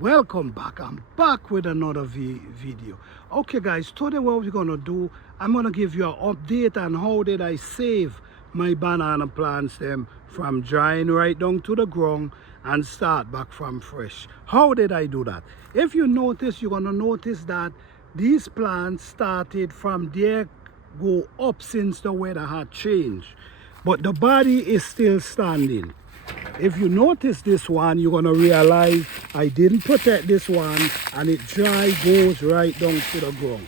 Welcome back. I'm back with another video. Okay guys, today what we're gonna do, I'm gonna give you an update on how did I save my banana plants them from drying right down to the ground and start back from fresh. How did I do that? If you notice, you're gonna notice that these plants started from there go up since the weather had changed, but the body is still standing. If you notice this one, you're going to realize I didn't protect this one and it dry goes right down to the ground.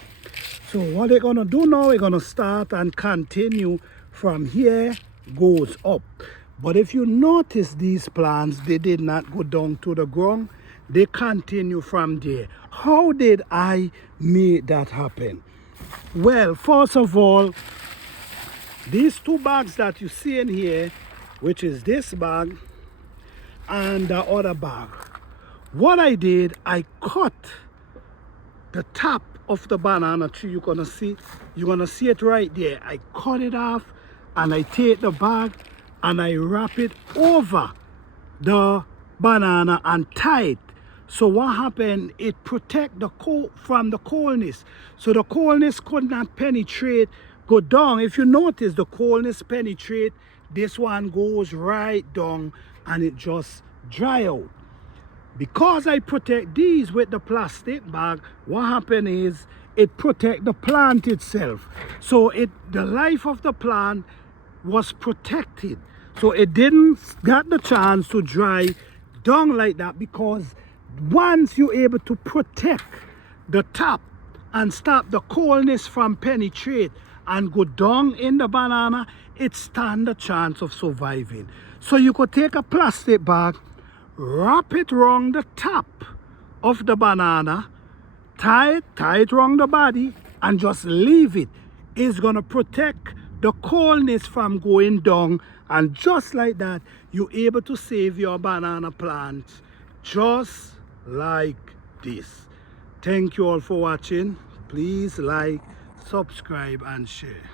So what they're going to do now, we're going to start and continue from here goes up. But if you notice these plants, they did not go down to the ground. They continue from there. How did I make that happen? Well, first of all, these two bags that you see in here, which is this bag and the other bag, what I did, I cut the top of the banana tree. You're gonna see it right there. I cut it off and I take the bag and I wrap it over the banana and tie it. So what happened, it protect the cold from the coldness, so the coldness could not penetrate, go down. If you notice, the coldness penetrate, this one goes right down and it just dry out. Because I protect these with the plastic bag, what happened is it protect the plant itself. So the life of the plant was protected. So it didn't get the chance to dry down like that, because once you're able to protect the top and stop the coldness from penetrate and go down in the banana, it stand a chance of surviving. So you could take a plastic bag, wrap it around the top of the banana, tie it around the body and just leave it. It's gonna protect the coldness from going down, and just like that you're able to save your banana plants just like this. Thank you all for watching. Please like, subscribe and share.